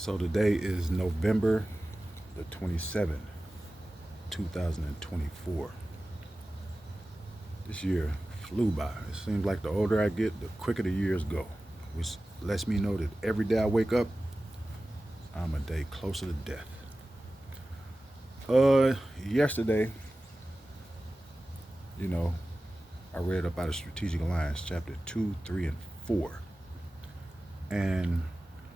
So today is November the 27th, 2024. This year flew by. It seems like the older I get, the quicker the years go, which lets me know that every day I wake up, I'm a day closer to death. Yesterday, you know, I read about a Strategic Alliance, chapter 2, 3, and 4. And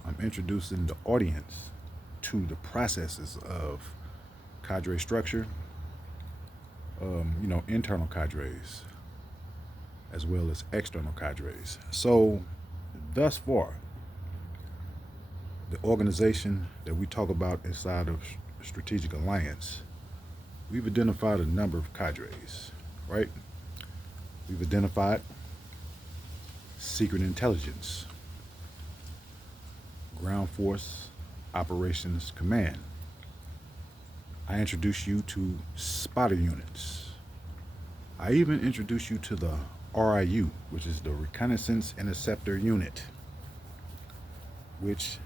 I'm introducing the audience to the processes of cadre structure, internal cadres, as well as external cadres. So, thus far, the organization that we talk about inside of Strategic Alliance, we've identified a number of cadres, right? We've identified secret intelligence, ground force operations command. I introduce you to spotter units. I even introduce you to the RIU, which is the Reconnaissance Interceptor Unit, which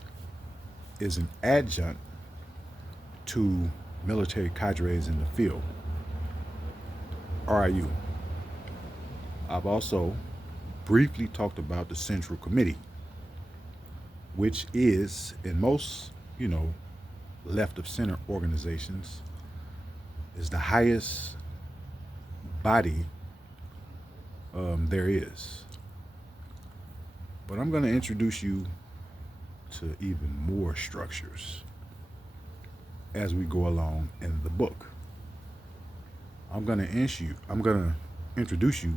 is an adjunct to military cadres in the field. RIU. I've also briefly talked about the Central Committee, which is, in most, left of center organizations, is the highest body there is. But I'm going to introduce you to even more structures as we go along in the book. I'm going to introduce you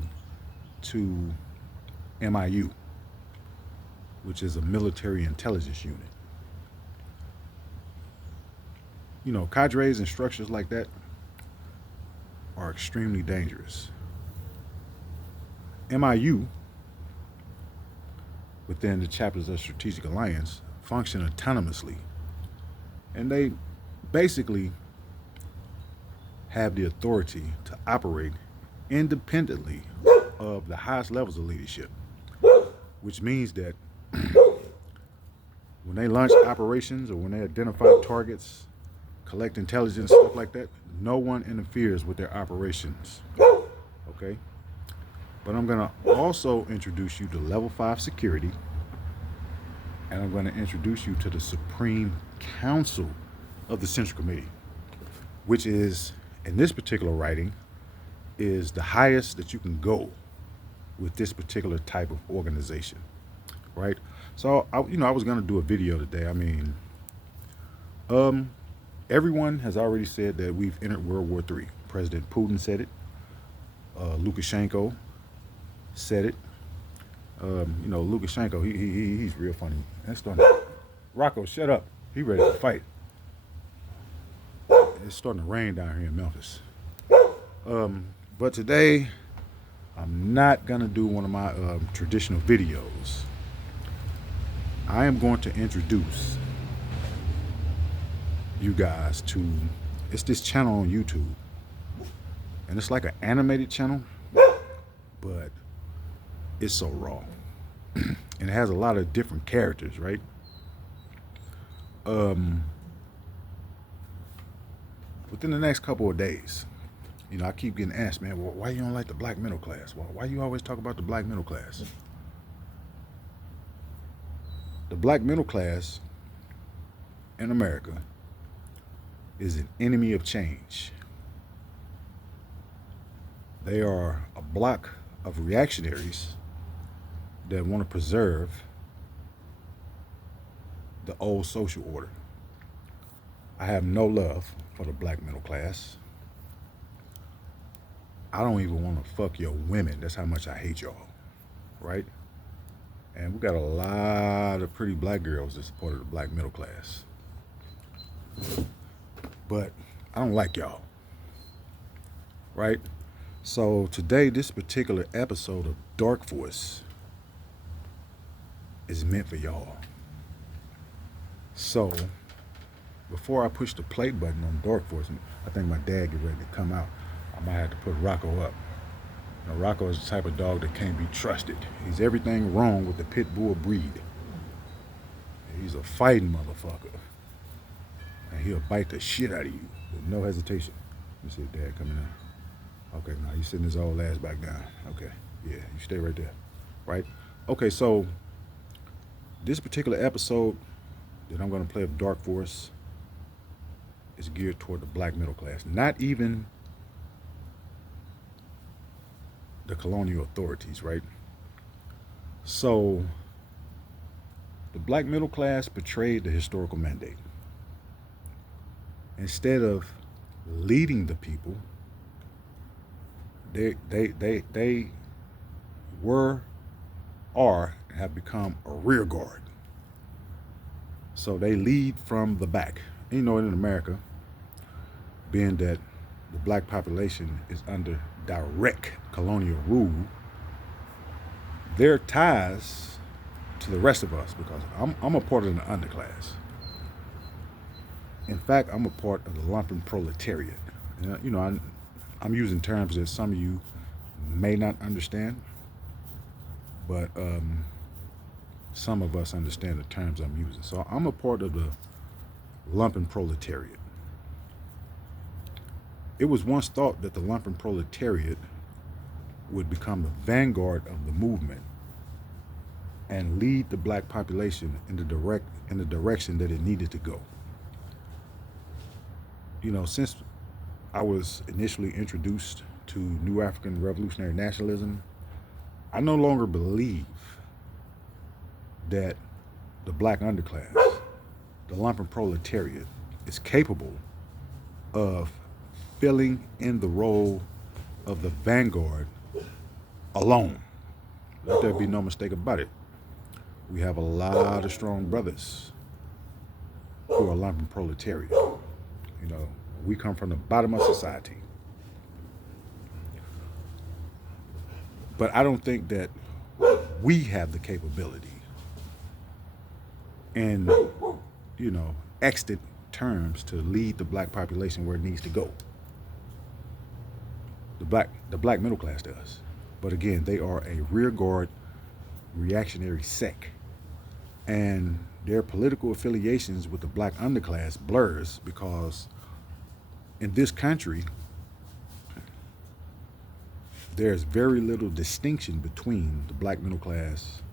to MIU, which is a military intelligence unit. Cadres and structures like that are extremely dangerous. MIU, within the chapters of Strategic Alliance, function autonomously, and they basically have the authority to operate independently of the highest levels of leadership, which means that when they launch operations or when they identify targets, collect intelligence, stuff like that, no one interferes with their operations. Okay? But I'm going to also introduce you to level 5 security, and I'm going to introduce you to the Supreme Council of the Central Committee, which is, in this particular writing, is the highest that you can go with this particular type of organization, right? So, I was going to do a video today. Everyone has already said that we've entered World War III. President Putin said it. Lukashenko said it. Lukashenko, he's real funny. That's starting. Rocco, shut up. He ready to fight. It's starting to rain down here in Memphis. But today, I'm not gonna do one of my traditional videos. I am going to introduce you guys to, it's this channel on YouTube, and it's like an animated channel, but it's so raw, and it has a lot of different characters, right? Within the next couple of days, I keep getting asked, man, well, why you don't like the black middle class? Why you always talk about the black middle class? The black middle class in America is an enemy of change. They are a block of reactionaries that want to preserve the old social order. I have no love for the black middle class. I don't even want to fuck your women. That's how much I hate y'all, right? And we got a lot of pretty black girls that support the black middle class. But I don't like y'all, right? So today, this particular episode of Dark Force is meant for y'all. So before I push the play button on Dark Force, I think my dad get ready to come out. I might have to put Rocco up. Rocco is the type of dog that can't be trusted. He's everything wrong with the pit bull breed. He's a fighting motherfucker. And he'll bite the shit out of you with no hesitation. Let me see Dad coming in. Okay, now he's sitting his old ass back down. Okay, yeah, you stay right there. Right? Okay, so this particular episode that I'm going to play of Dark Force is geared toward the black middle class. Not even the colonial authorities, right? So the black middle class betrayed the historical mandate. Instead of leading the people, they were or have become a rear guard. So they lead from the back. You know, in America, being that the black population is under direct colonial rule, their ties to the rest of us, because I'm a part of the underclass. In fact, I'm a part of the lumpen proletariat. You know, I'm using terms that some of you may not understand, but some of us understand the terms I'm using. So I'm a part of the lumpen proletariat. It was once thought that the lumpen proletariat would become the vanguard of the movement and lead the black population in the direction that it needed to go. You know, since I was initially introduced to New African Revolutionary Nationalism, I no longer believe that the black underclass, the lumpen proletariat, is capable of filling in the role of the vanguard alone. Let there be no mistake about it. We have a lot of strong brothers who are lumpen proletariat. You know, we come from the bottom of society. But I don't think that we have the capability in, you know, extant terms to lead the black population where it needs to go. The black middle class does. But again, they are a rear guard reactionary sect. And their political affiliations with the black underclass blurs because in this country, there's very little distinction between the black middle class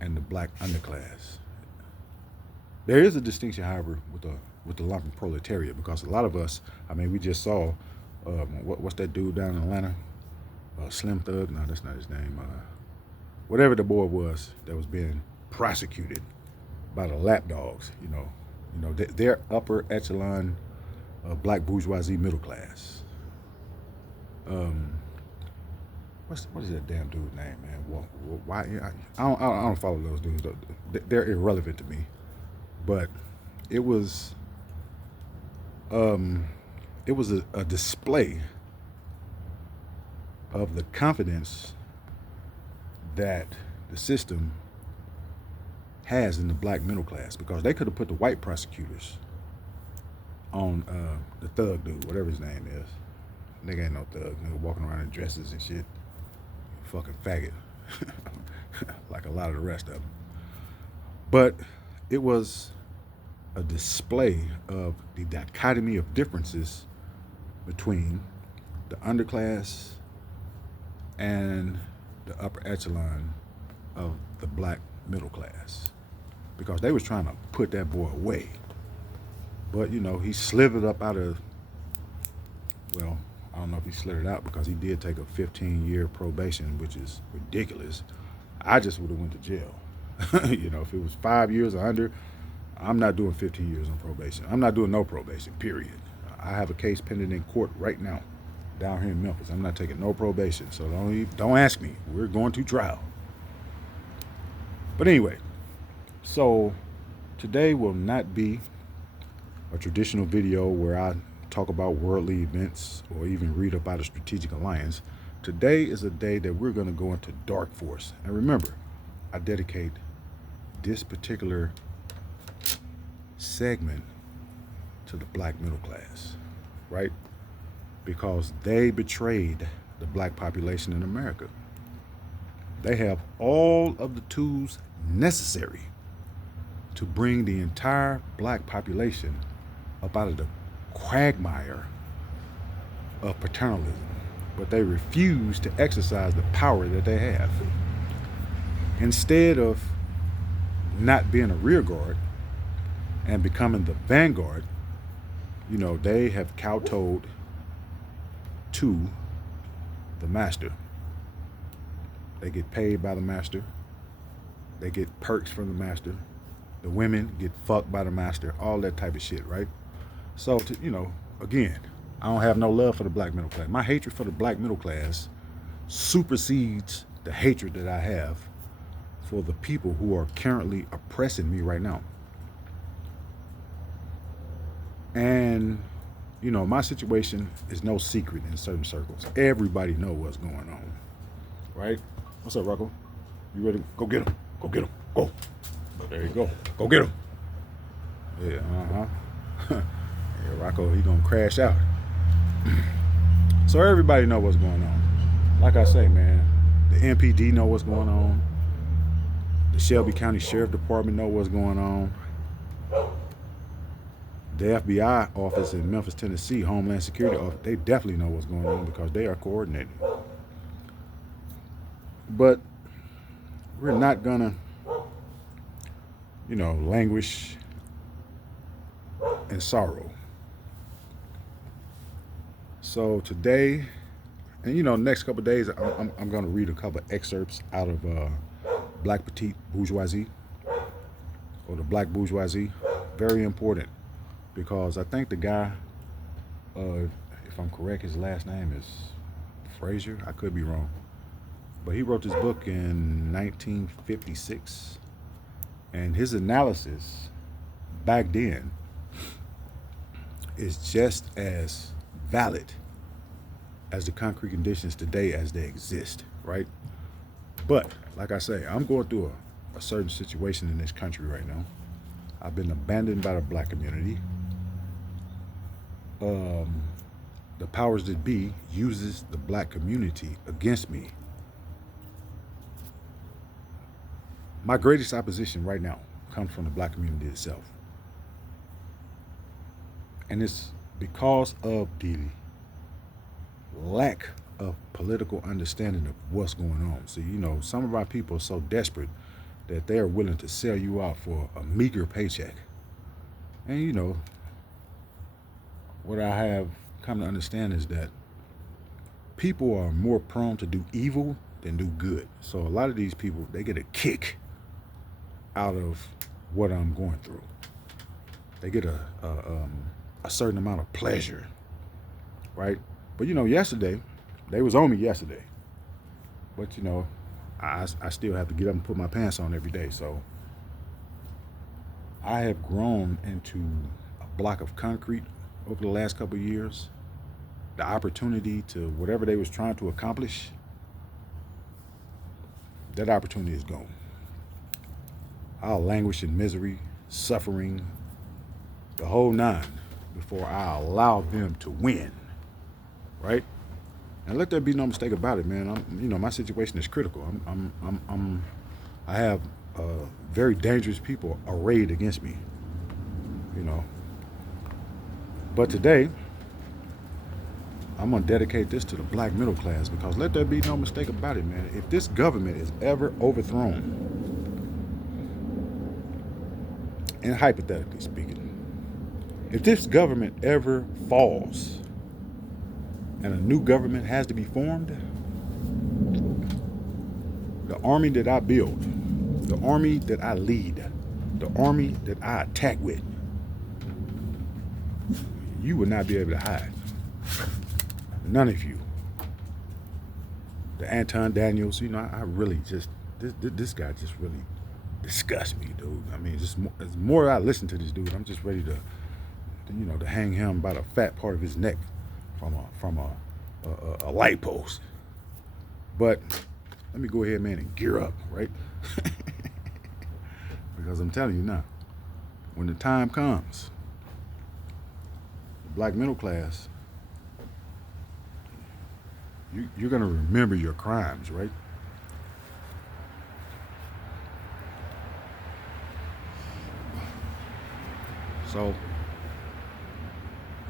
and the black underclass. There is a distinction, however, with the lumpen proletariat, because a lot of us, I mean, we just saw, what's that dude down in Atlanta? Slim Thug? No, that's not his name. Whatever the boy was that was being prosecuted by the lapdogs, you know, they're upper echelon black bourgeoisie middle class. What is that damn dude's name, man? Why? I don't follow those dudes. They're irrelevant to me. But it was a display of the confidence that the system has in the black middle class, because they could have put the white prosecutors on the thug dude, whatever his name is. Nigga ain't no thug. Nigga walking around in dresses and shit. Fucking faggot. Like a lot of the rest of them. But it was a display of the dichotomy of differences between the underclass and the upper echelon of the black middle class, because they was trying to put that boy away. But, you know, he slithered up out of, well, I don't know if he slithered out, because he did take a 15-year probation, which is ridiculous. I just would have went to jail. You know, if it was 5 years or under, I'm not doing 15 years on probation. I'm not doing no probation, period. I have a case pending in court right now down here in Memphis. I'm not taking no probation, so don't ask me. We're going to trial. But anyway, so today will not be a traditional video where I talk about worldly events or even read about a strategic alliance. Today is a day that we're going to go into Dark Force. And remember, I dedicate this particular segment to the black middle class, right? Because they betrayed the black population in America. They have all of the tools necessary to bring the entire black population up out of the quagmire of paternalism, but they refuse to exercise the power that they have. Instead of not being a rear guard and becoming the vanguard, they have kowtowed to the master. They get paid by the master. They get perks from the master. The women get fucked by the master. All that type of shit, right? So, again, I don't have no love for the black middle class. My hatred for the black middle class supersedes the hatred that I have for the people who are currently oppressing me right now. And, my situation is no secret in certain circles. Everybody know what's going on, right? What's up, Rocco? You ready? Go get him. Go get him. Go. There you go. Go get him. Yeah, yeah, Rocco, he gonna crash out. So everybody know what's going on. Like I say, man, the MPD know what's going on. The Shelby County Sheriff Department know what's going on. The FBI office in Memphis, Tennessee, Homeland Security office, they definitely know what's going on because they are coordinated. But we're not gonna, languish in sorrow. So today, and next couple of days, I'm gonna read a couple of excerpts out of Black Petite Bourgeoisie, or the Black Bourgeoisie. Very important, because I think the guy, if I'm correct, his last name is Frazier. I could be wrong. But he wrote this book in 1956, and his analysis back then is just as valid as the concrete conditions today as they exist, right? But, like I say, I'm going through a certain situation in this country right now. I've been abandoned by the black community. The powers that be uses the black community against me. My greatest opposition right now comes from the black community itself. And it's because of the lack of political understanding of what's going on. So, some of our people are so desperate that they are willing to sell you out for a meager paycheck. And, what I have come to understand is that people are more prone to do evil than do good. So a lot of these people, they get a kick out of what I'm going through. They get a certain amount of pleasure, right? But yesterday, they was on me yesterday. But I still have to get up and put my pants on every day. So I have grown into a block of concrete over the last couple of years. The opportunity to whatever they was trying to accomplish, that opportunity is gone. I'll languish in misery, suffering, the whole nine before I allow them to win, right? And let there be no mistake about it, man. My situation is critical. I have very dangerous people arrayed against me, But today, I'm gonna dedicate this to the black middle class, because let there be no mistake about it, man. If this government is ever overthrown, and hypothetically speaking, if this government ever falls and a new government has to be formed, the army that I build, the army that I lead, the army that I attack with, you will not be able to hide. None of you. The Anton Daniels, I really just, this guy just really disgusts me, dude. I mean, the more I listen to this dude, I'm just ready to hang him by the fat part of his neck from a light post. But let me go ahead, man, and gear up, right? Because I'm telling you now, when the time comes, the black middle class, you're going to remember your crimes, right? So,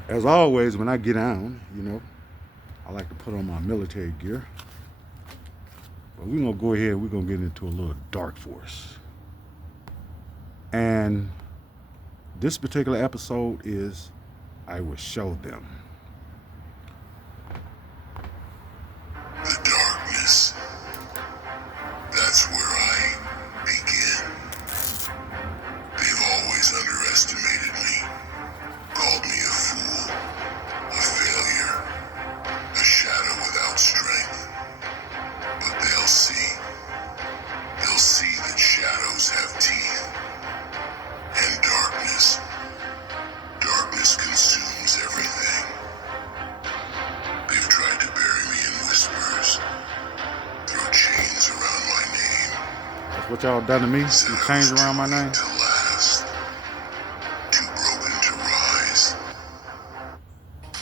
as always, when I get down, I like to put on my military gear. But we're going to go ahead, we're going to get into a little dark force. And this particular episode is I Will Show Them. The darkness. That's where I begin. They've always underestimated me, called me a fool, a failure, a shadow without strength. But they'll see that shadows have teeth. And darkness consumes everything. They've tried to bury me in whispers, throw chains around my name. That's what y'all done to me? Said You I chains was around my too name? weak to last, too broken to rise.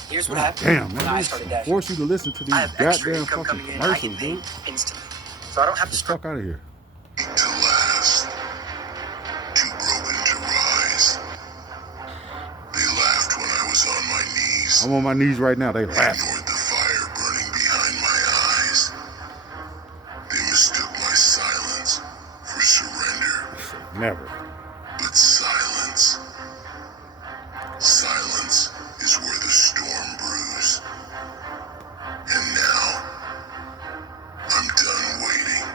Here's what God happened damn, when man. I They started dashing. force you to listen to these I have extra goddamn income fucking coming in. I get commercials, paid dude. instantly, so I don't have to Get the struggle. fuck out of here. To last, too broken to rise. They laughed when I was on my knees. I'm on my knees right now. They laughing. Ignored the fire burning behind my eyes. They mistook my silence for surrender. Never. But silence is where the storm brews. And now, I'm done waiting.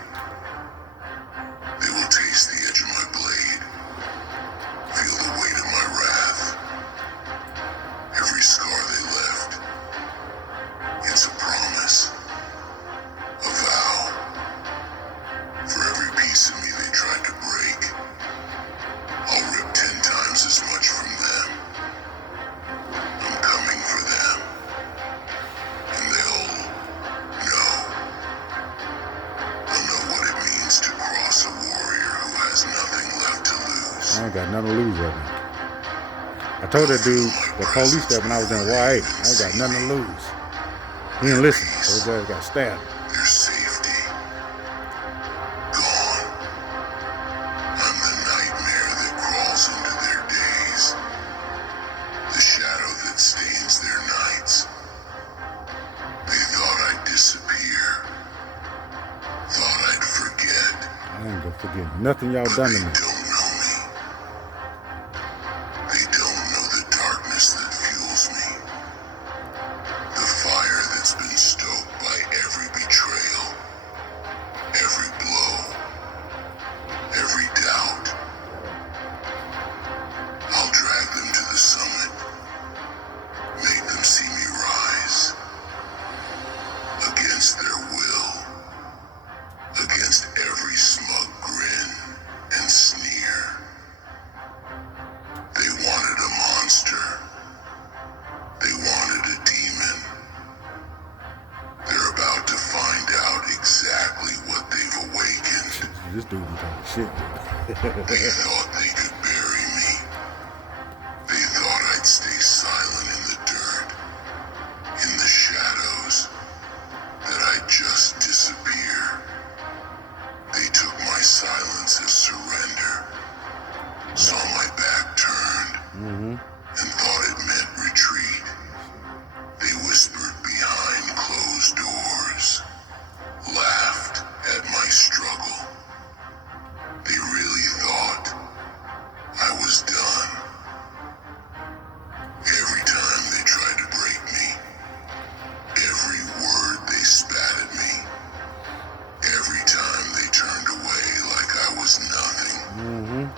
They will taste the edge of my blade, feel the weight of my wrath. Every scar they left, it's a promise, a vow. For every piece of me they tried to break, I'll rip 10 times as much from them. I'm coming for them, and they'll know what it means to cross a warrior who has nothing left to lose. I ain't got nothing to lose right now. I told that dude, the police that when I was in YA, I ain't got nothing to lose. He didn't listen, so his ass got stabbed. Their safety gone. I'm the nightmare that crawls into their days, the shadow that stains their nights. They thought I'd disappear, thought I'd forget. I ain't gonna forget nothing y'all But done they to me. don't know me. They don't know the darkness that fuels me. The fire that's been stoked by every betrayal, every blow, every doubt. I'll drag them to the summit, make them see me rise. Against their will, against every smug grin and sneer. They wanted a monster. They wanted a demon. They're about to find out exactly what they've awakened. This dude be talking shit, dude. They thought they could bury me. They thought I'd stay silent in the dirt, in the shadows, that I'd just disappear. They took my silence as surrender, saw my back turned, and thought it meant retreat. They whispered behind closed doors, laughed at my struggle. They really thought I was done. Every time they tried to break me, every word they spat at me, every time they turned away like I was nothing,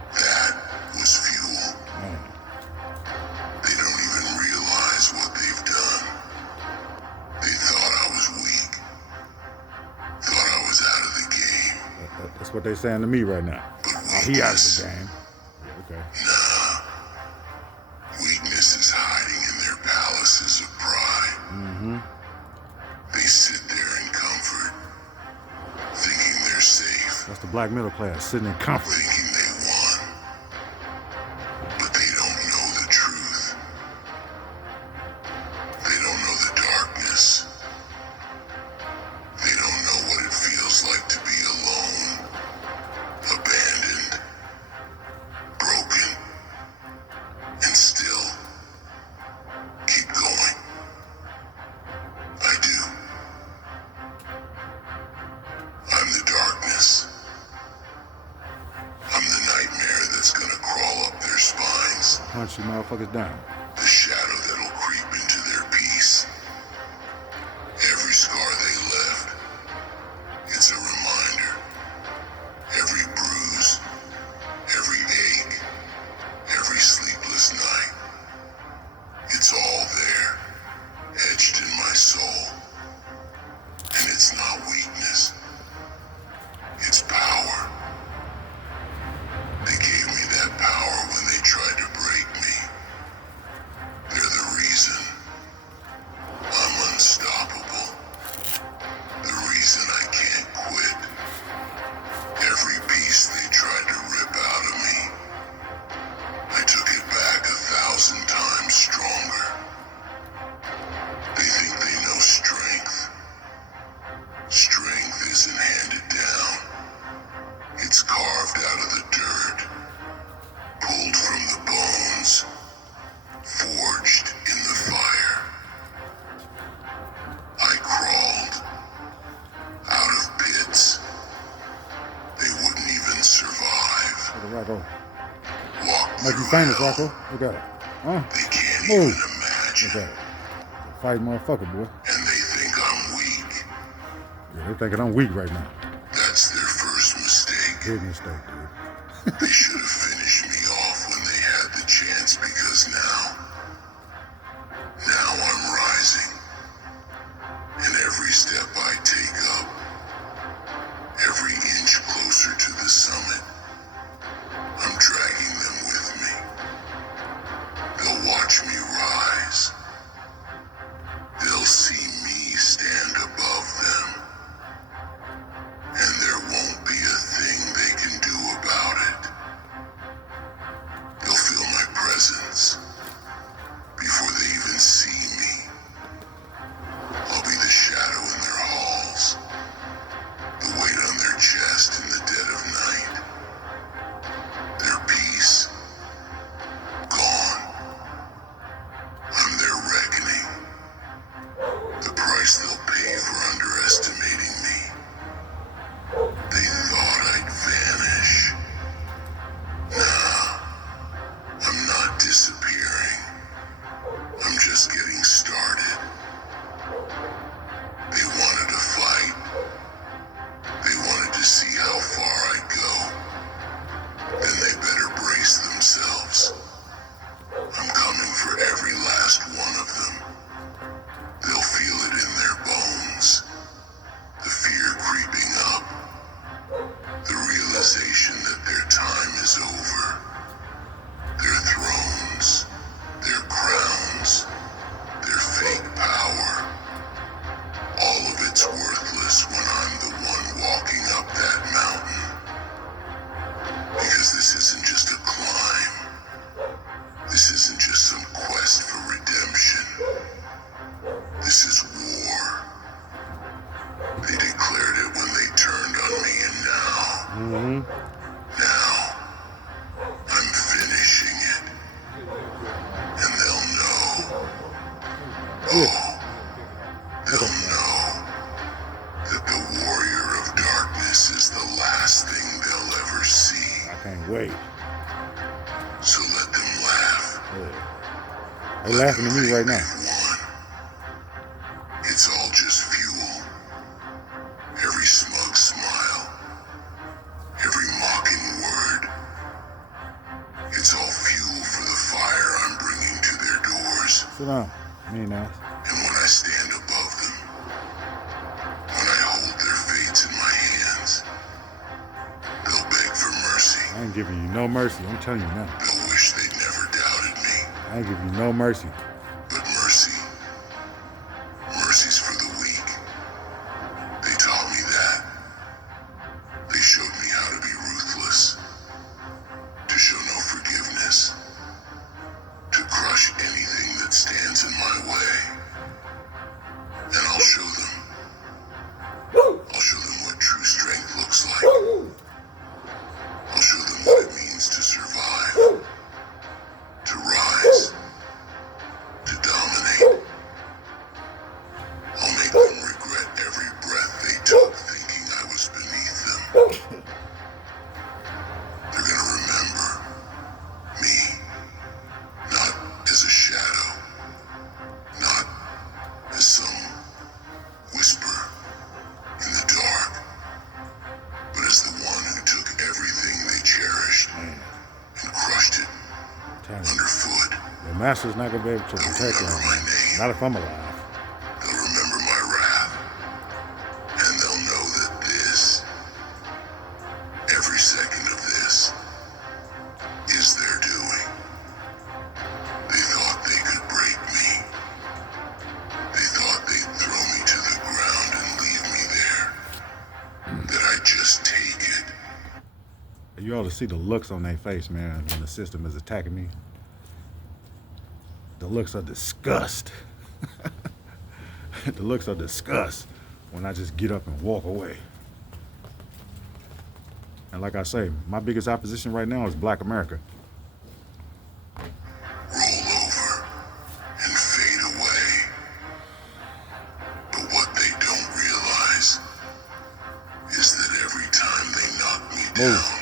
that was fuel. They don't even realize what they've done. They thought I was weak, thought I was out of the game. That's what they saying to me right now. But Oh, he out of weakness, the game. Okay. nah. Weakness is hiding in their palaces of pride. They sit there in comfort, thinking they're safe, That's the black middle class sitting in comfort. thinking they won. But they don't know the truth. They don't know the darkness. They don't know what it feels like to be alone, abandoned, broken. punch you motherfuckers down. The shadow that'll creep into their peace. Every scar they left, it's a reminder. Every bruise, every ache, every sleepless night. It's all there, etched in my soul. And it's not weakness. It's power. They gave me that power when they tried to break me. They're the reason I'm unstoppable. The reason I can't quit. Every piece they tried to rip out of me, I took it back 1,000 times stronger. They think they know strength. Strength isn't handed down. It's carved out of the dirt, pulled from the bones, forged in the fire. I crawled out of pits. They wouldn't even survive. Look at Rocco. Walked Make you through famous, hell. Rocco. Look at it. Huh? They can't Move. even imagine. Look at it. Fight motherfucker, boy. And they think I'm weak. Yeah, they're thinking I'm weak right now. That's their first mistake. Big mistake, dude. They should have finished me off when they had the chance, because now I'm rising. And every step I take up, every inch closer to the summit, I'm dragging them with me. They'll watch me rise. They'll see me stand above them. And there won't be a thing they can do about it. They'll feel my presence before they even see me. I'll be the shadow in their halls, the weight on their chest in the dead of night. Their peace, gone. I'm their reckoning. The price they'll pay for underestimating me. They thought I'd vanish. Nah, I'm not disappearing. I'm just getting started. They wanted to fight. They wanted to see how far I'd go. Then they better brace themselves. I'm coming for every last one of them. They'll feel it in their bones. The fear creeping up. The realization that their time is over. Their thrones, their crowns, their fake power. All of it's worthless when I'm the one walking up that mountain. Because this isn't just a climb. This isn't just some quest for redemption. This is war. They declared it when they turned on me, and now, I'm finishing it. And they'll know. Oh, they'll know that the warrior of darkness is the last thing they'll ever see. I can't wait. So let them laugh. Yeah. They laughing at me right now. They've won. It's all just fuel. Every smug smile. Every mocking word. It's all fuel for the fire I'm bringing to their doors. Sit down. Me now. And when I stand above them, when I hold their fates in my hands, they'll beg for mercy. I ain't giving you no mercy. I'm telling you now. They'll wish they'd never doubted me. I ain't giving you no mercy. But mercy's for the weak. They taught me that. They showed me how to be ruthless, to show no forgiveness, to crush anything that stands in my way. And I'll show them. I'll show them what true strength looks like. I'll show them what it means to survive, to rise, telling you. underfoot. The master's not gonna be able to protect Remember my y'all. name. Not if I'm alive. They'll remember my wrath. And they'll know that this, every second of this, is their doing. They thought they could break me. They thought they'd throw me to the ground and leave me there. That I'd just take it. You ought to see the looks on their face, man, when the system is attacking me. The looks of disgust. The looks of disgust when I just get up and walk away. And like I say, my biggest opposition right now is Black America. Roll over and fade away. But what they don't realize is that every time they knock me Move. down,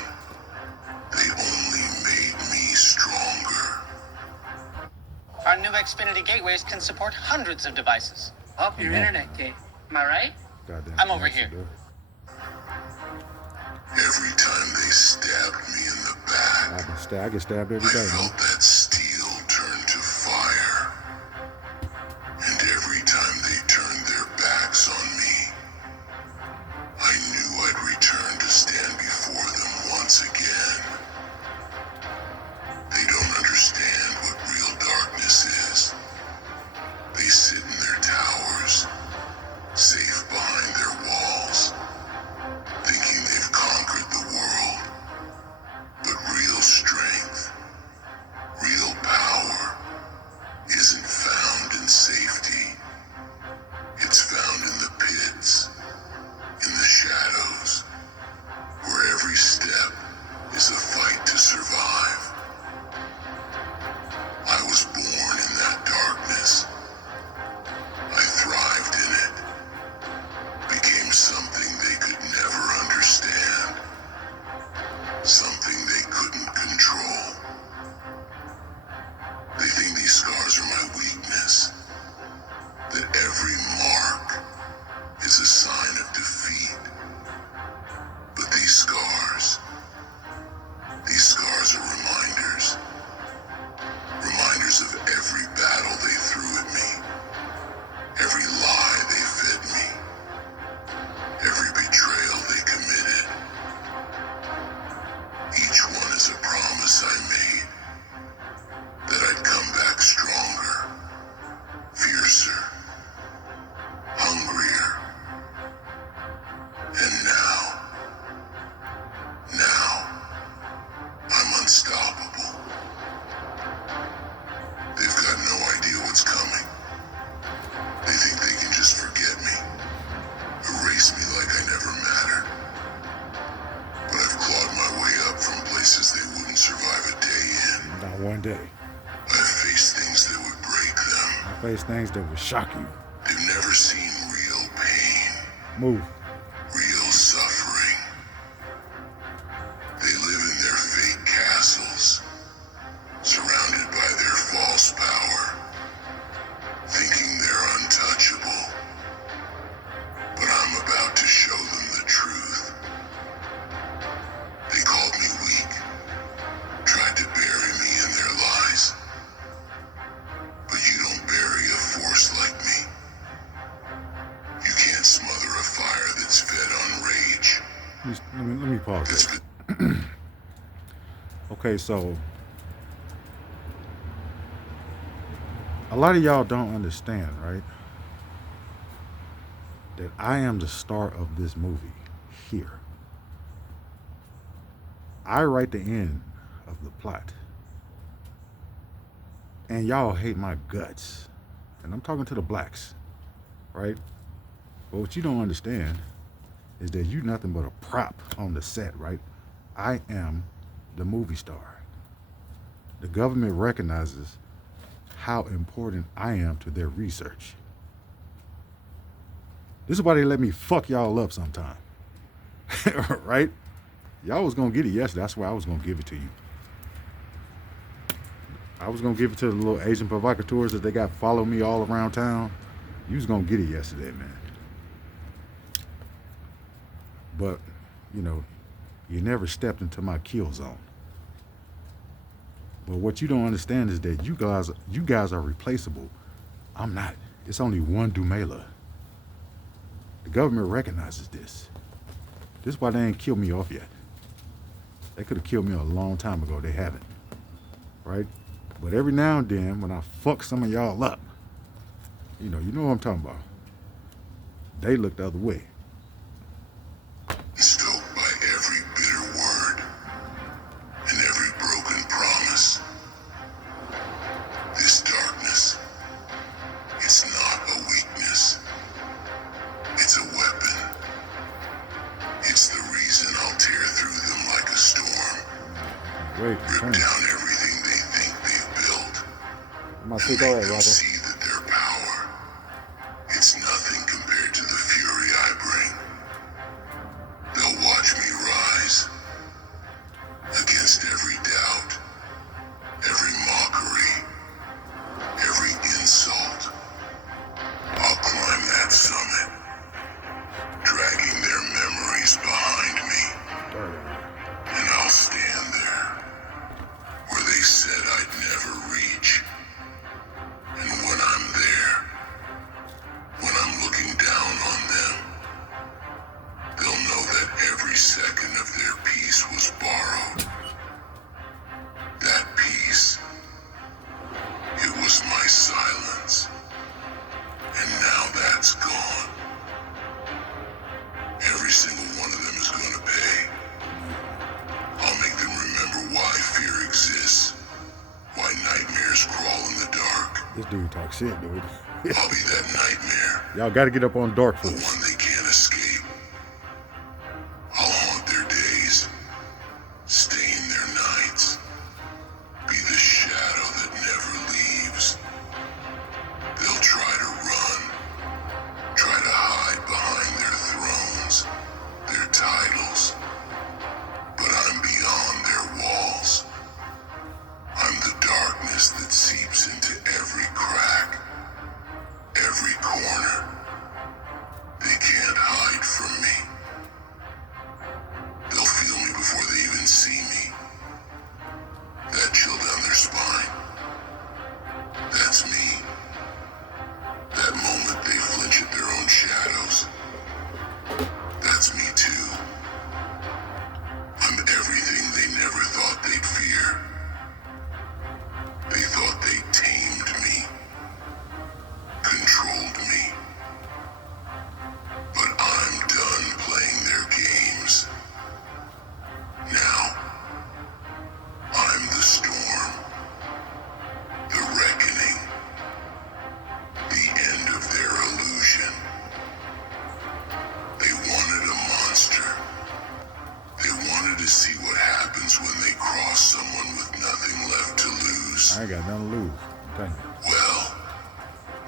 they only made me stronger. Our new Xfinity gateways can support hundreds of devices. Up your internet gate. Am I right? Goddamn I'm over cancer, here. dude. Every time they stabbed me in the back, I get stabbed every I day, man. felt that steel turn to fire. And every time they turned their backs on me, I knew I'd return to stand before them once again. They don't understand what real darkness is. They sit in their towers, safe behind their walls, thinking they've conquered the world. But real strength, real power, isn't found in safety. It's found in the pits, in the shadows, where every step is a fight to survive. I was born in that darkness. I thrived in it. Became something they could never understand. Something they couldn't control. They think these scars are my weakness. That every mark is a sign of defeat. But these scars are reminders. Reminders of every battle they threw at me. Every lie they fed me. Every betrayal they committed. Each one is a promise I made. That I'd come back stronger, fiercer, hungrier. And now, I'm unstoppable. They've got no idea what's coming. They think they can just forget me, erase me like I never mattered. But I've clawed my way up from places they wouldn't survive a day in. Not one day. I've faced things that would break them. I face things that would shock you. They've never seen real pain, Move. real suffering. They live in their fake castles, surrounded by their false power, thinking they're untouchable. But I'm about to show them the truth. They called me weak, tried to bury me in their lies. But you don't bury a force like me. You can't smother a fire that's fed on rage. Let me pause That's there. been Okay, so a lot of y'all don't understand, right? That I am the star of this movie here. I write the end of the plot. And y'all hate my guts. And I'm talking to the blacks, right? But what you don't understand is that you're nothing but a prop on the set, right? I am the movie star. The government recognizes how important I am to their research. This is why they let me fuck y'all up sometime. Right? Y'all was gonna get it yesterday. That's why I was gonna give it to you. I was gonna give it to the little Asian provocateurs that they got follow me all around town. You was gonna get it yesterday, man. But, you know, you never stepped into my kill zone. But what you don't understand is that you guys are replaceable. I'm not. It's only one Dumela. The government recognizes this. This is why they ain't killed me off yet. They could have killed me a long time ago. They haven't. Right? But every now and then, when I fuck some of y'all up, you know what I'm talking about. They look the other way. Stoked by every bitter word and every broken promise. This darkness, it's not a weakness. It's a weapon. It's the reason I'll tear through them like a storm. Wait, Rip down everything they think they've built. I'm gonna And take all make that, them Robert. see that their power, it's nothing compared to the fury I bring. They'll watch me rise against every doubt, every mockery, every insult. I'll climb that summit, dragging their memories behind me, and I'll stand there where they said I'd never reach. And when I'm there, when I'm looking down on them, they'll know that every second of their peace was borrowed. That peace, it was my silence. And now that's gone. Every single one of them is gonna pay. I'll make them remember why fear exists, why nightmares crawl in the dark. This dude talk shit, dude. I'll be that nightmare, Y'all gotta get up on dark the folks. one they can't escape. I'll haunt their days, stain their nights, be the shadow that never leaves. They'll try to run, try to hide behind their thrones, their titles. But I'm beyond their walls. I'm the darkness that seeps into every crack, every corner. They can't hide from me. They'll feel me before they even see me. That chill down their spine. That's me. That moment they flinch at their own shadows. That's me too. I'm everything they never thought they'd fear. They thought they tamed me, controlled me. But I'm done playing their games. Now, I'm the storm, the reckoning, the end of their illusion. They wanted a monster. They wanted to see what happens when they cross someone with nothing left to lose. I ain't got nothing to lose. I'm telling you. Well,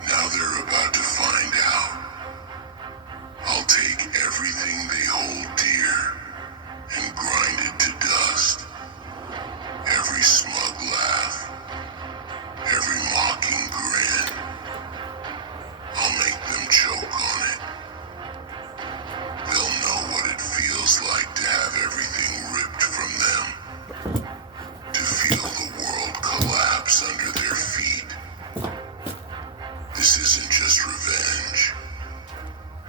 now they're about to find out. I'll take everything they hold dear and grind it to dust. Every smug laugh, every mocking grin. I'll make them choke on it. They'll know what it feels like to have everything ripped from them. To feel the world collapse under their feet. This isn't just revenge.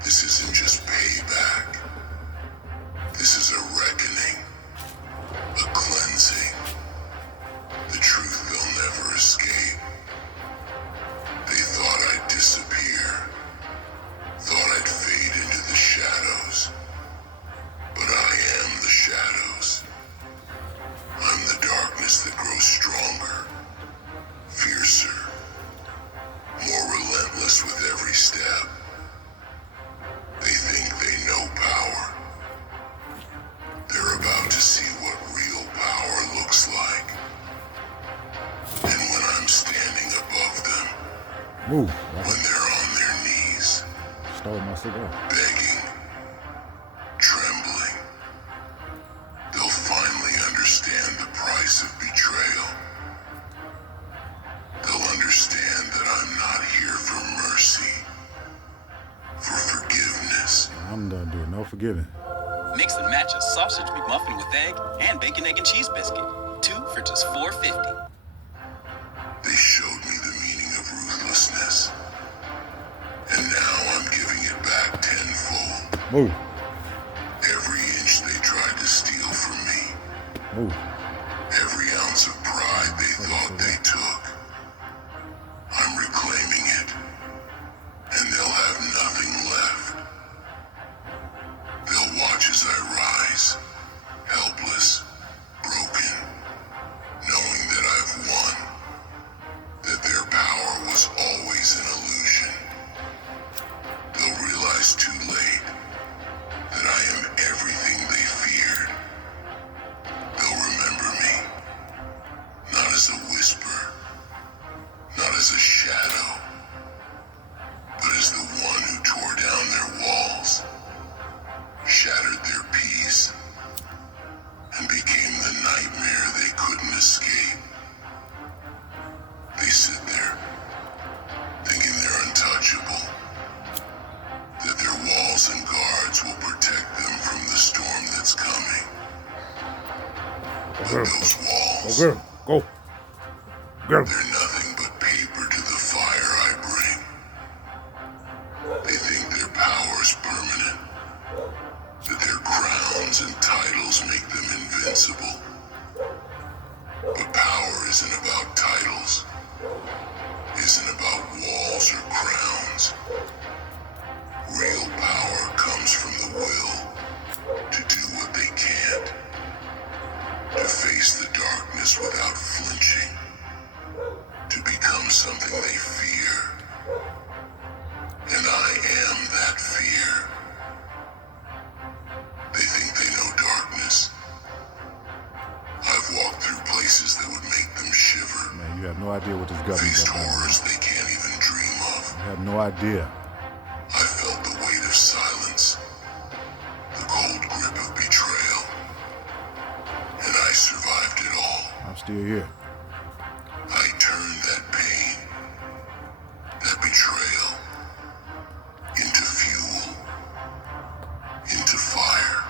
This isn't just payback. This is a reckoning. A cleansing. The truth they'll never escape. They thought I'd disappear. Thought I'd fade into the shadows. But I am the shadows. I'm the darkness that grows stronger, fiercer, more relentless with every step. They think they know power. They're about to see what real power looks like. And when I'm standing above them, Move. when Robert. they're on their knees, Stole my cigar. begging, trembling, they'll finally understand the price of betrayal. They'll understand that I'm not here for mercy, for forgiveness. I'm done doing no forgiving. Mix and match a sausage McMuffin with egg and bacon, egg, and cheese biscuit. 2 for just $4.50. Move. Every inch they tried to steal from me, Move. every ounce of pride they thought they took, I'm reclaiming it, and they'll have nothing left. They'll watch as I rise, helpless, broken, knowing that I've won, that their power was always an illusion. They'll realize too late that I am everything they feared. They'll remember me, not as a whisper, not as a shadow, but as the one who tore down their walls, shattered their peace, and became the nightmare they couldn't escape. They sit there, thinking they're untouchable, that their walls and guards will protect them from the storm that's coming. But those walls, Go, go. Go. they're nothing but paper to the fire I bring. They think their power's permanent, that their crowns and titles make them invincible. But power isn't about titles, isn't about walls or crowns. Real power comes from the will to do what they can't, to face the darkness without flinching, to become something they fear. And I am that fear. They think they know darkness. I've walked through places that would make them shiver, Man, you have no idea what this government's faced up to. horrors they can't even dream of. You have no idea. I felt the weight of silence, the cold grip of betrayal, and I survived it all. I'm still here. I turned that pain, that betrayal, into fuel, into fire.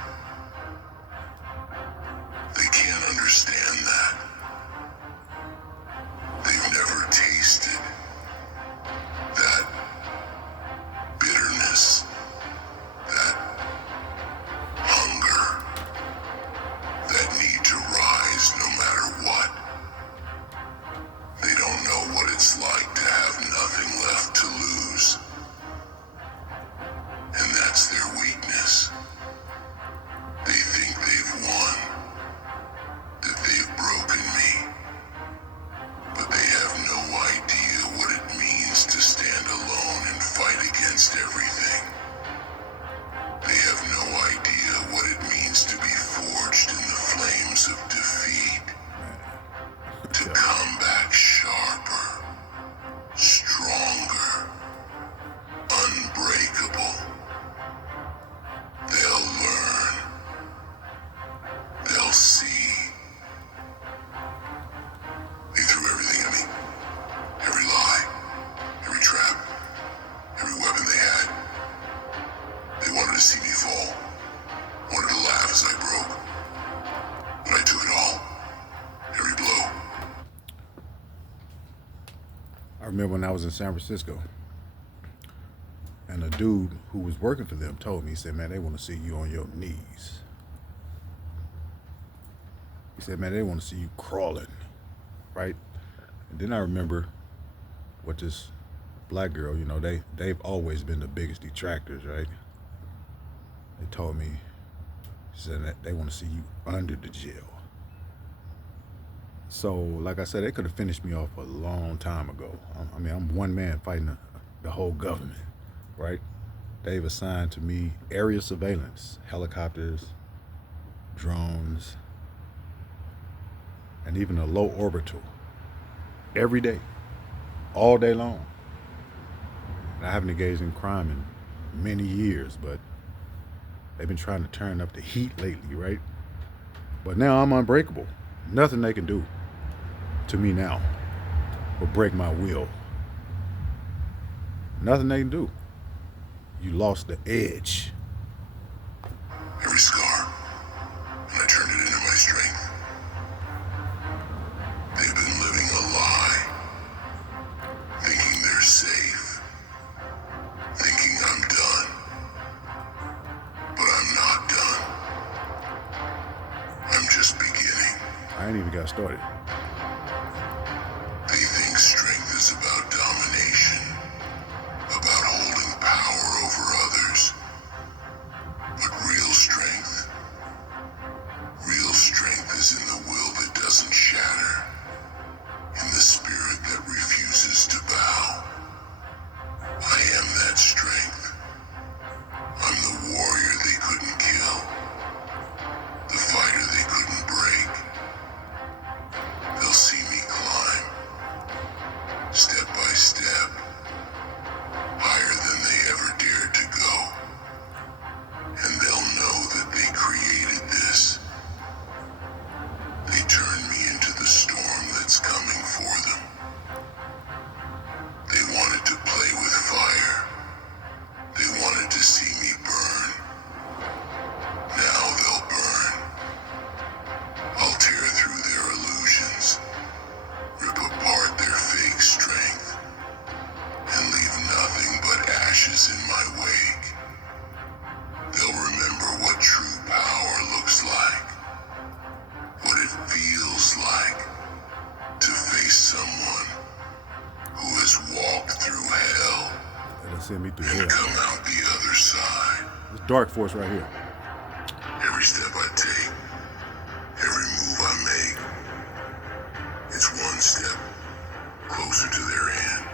They can't understand that. They've never tasted that bitterness, that hunger, that need to rise no matter what. They don't know what it's like to have nothing left to lose. And that's their weakness. They think they've won, that they've broken me. But they have no idea what it means to stand alone and fight against everything. They have no idea what it means to be forged in the flames of defeat. To come back sharper, stronger, unbreakable. They'll learn. They'll see. They threw everything at me. Every lie, every trap, every weapon they had. They wanted to see me fall. Wanted to laugh as I broke. But I took it all. Every blow. I remember when I was in San Francisco, and a dude who was working for them told me, he said, man, they want to see you on your knees. He said, man, they want to see you crawling, right? And then I remember what this black girl, you know, they've always been the biggest detractors, right? They told me, said that they want to see you under the jail. So, like I said, they could have finished me off a long time ago. I mean, I'm one man fighting the whole government, right? They've assigned to me area surveillance, helicopters, drones, and even a low orbital every day, all day long. And I haven't engaged in crime in many years, but they've been trying to turn up the heat lately, right? But now I'm unbreakable. Nothing they can do to me now will break my will. Nothing they can do. You lost the edge. Every scar, and I turned it into my strength. They've been living a lie, thinking they're safe, thinking I'm done. got started. They think strength is about domination, about holding power over others. But real strength is in the will that doesn't shatter, in the spirit that refuses to bow. I am that strength. I'm the warrior they couldn't kill, the fighter they couldn't break. They'll see me climb, step by step, higher than they ever dared to go. And they'll know that they created this. They turned me into the storm that's coming for them. They wanted to play with fire. They wanted to see me burn. Now they'll burn. I'll tear through their illusions, rip apart their fake strength, and leave nothing but ashes in my wake. They'll remember what true power looks like, what it feels like to face someone who has walked through hell It'll send me through and hell. come out the other side. It's dark force right here. Every step I take, every move I make, it's one step closer to their end.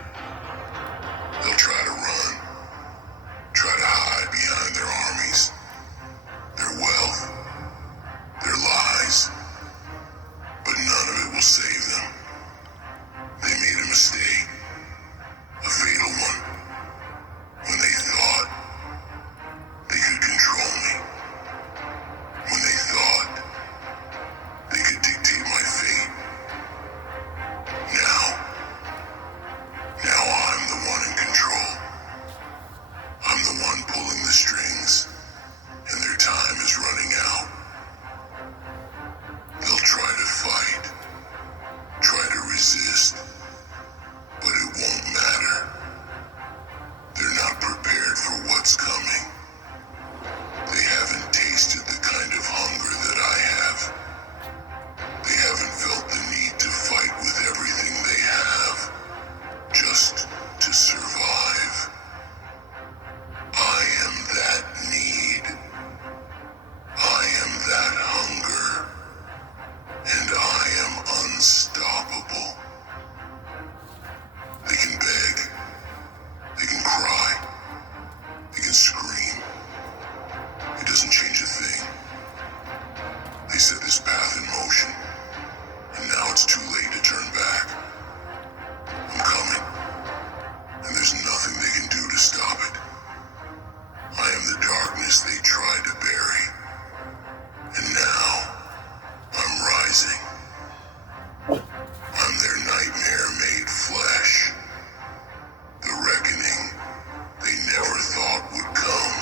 They'll try to run, try to hide behind their armies, their wealth, their lies, but none of it will save them. They made a mistake, a fatal one, when they thought they could control me, when they thought they could dictate my fate. Now I'm the one in control. I'm the one pulling the strings, and their time is running out. They'll try to fight, try to resist, but it won't matter. They're not prepared for what's coming. They haven't tasted the kind of hunger that I have. They haven't felt the need to fight with everything they have, just to survive. I am that need. I am that hunger. And I am unstoppable. They can beg. They can cry. They can scream. It doesn't change a thing. They set this path in motion, and now it's too late to turn back. I'm coming, and there's nothing they can do to stop it. I am the darkness they tried to bury, and now I'm rising. I'm their nightmare made flesh, the reckoning they never thought would come.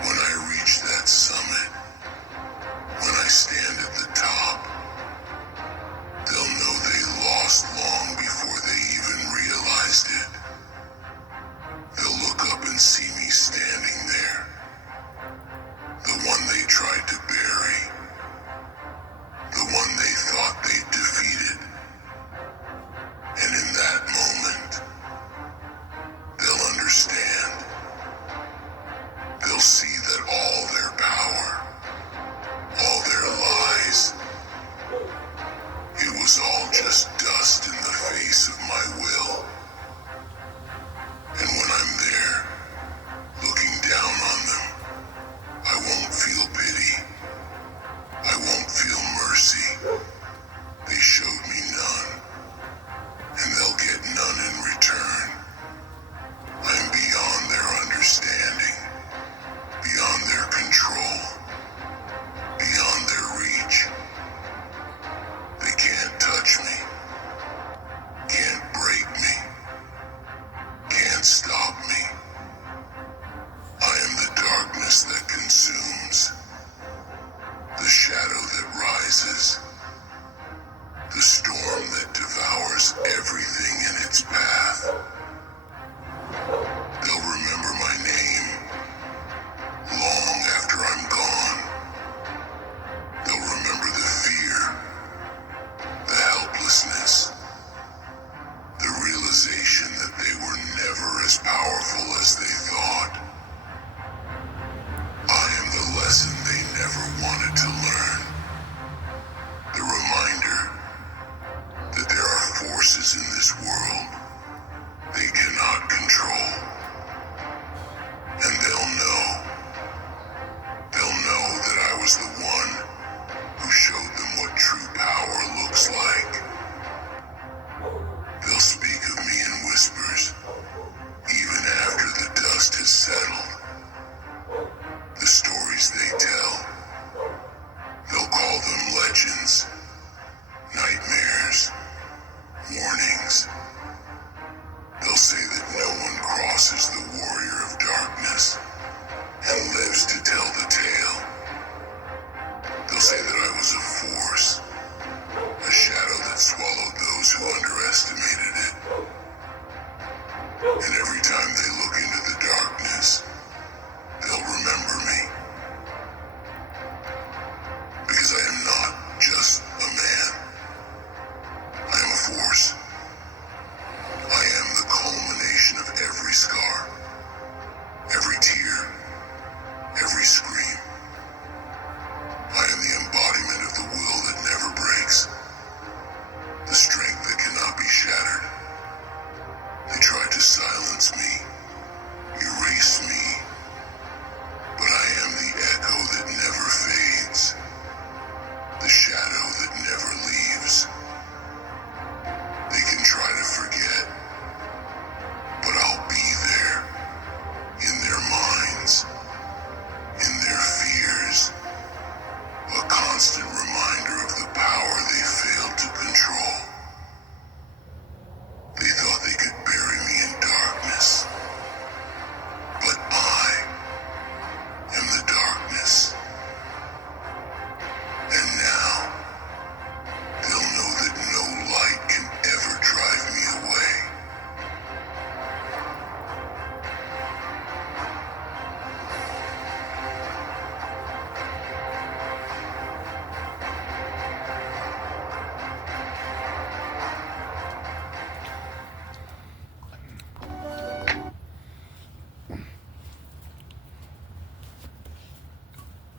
When I reach that summit, when I stand at the top, they'll know they lost long before they even realized it. They'll look up and see me standing there, the one they tried to bury, the one they thought they'd defeated. And in that moment, they'll understand. They'll see that all their power, all their lies, it was all just dust in the face of my will. And when I'm there, looking down on them, I won't feel pity. I won't feel mercy. They showed me none, and they'll get none in return. I'm beyond their understanding, beyond their control, beyond their reach. They can't touch me.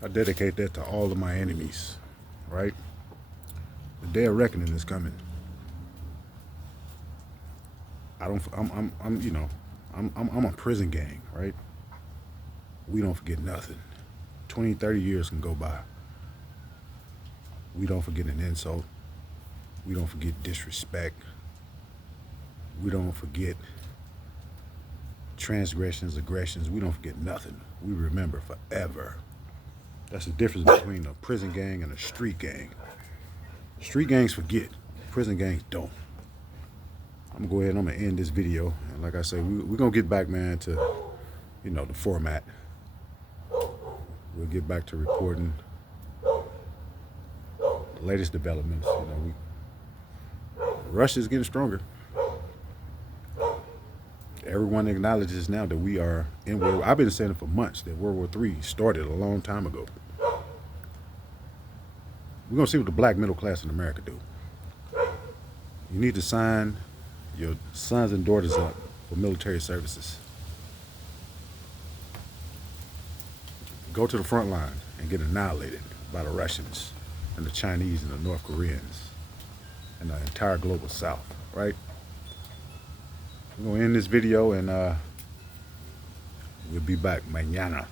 I dedicate that to all of my enemies, right? The day of reckoning is coming. I'm you know, I'm a prison gang, right? We don't forget nothing. 20, 30 years can go by. We don't forget an insult. We don't forget disrespect. We don't forget transgressions, aggressions. We don't forget nothing. We remember forever. That's the difference between a prison gang and a street gang. Street gangs forget. Prison gangs don't. I'm gonna go ahead and I'm gonna end this video. And like I say, we're gonna get back, man, to, you know, the format. We'll get back to reporting the latest developments. You know, Russia's getting stronger. Everyone acknowledges now that we are in World War. I've been saying it for months that World War III started a long time ago. We're gonna see what the black middle class in America do. You need to sign your sons and daughters up for military services. Go to the front line and get annihilated by the Russians and the Chinese and the North Koreans and the entire global South, right? We're gonna end this video and we'll be back mañana.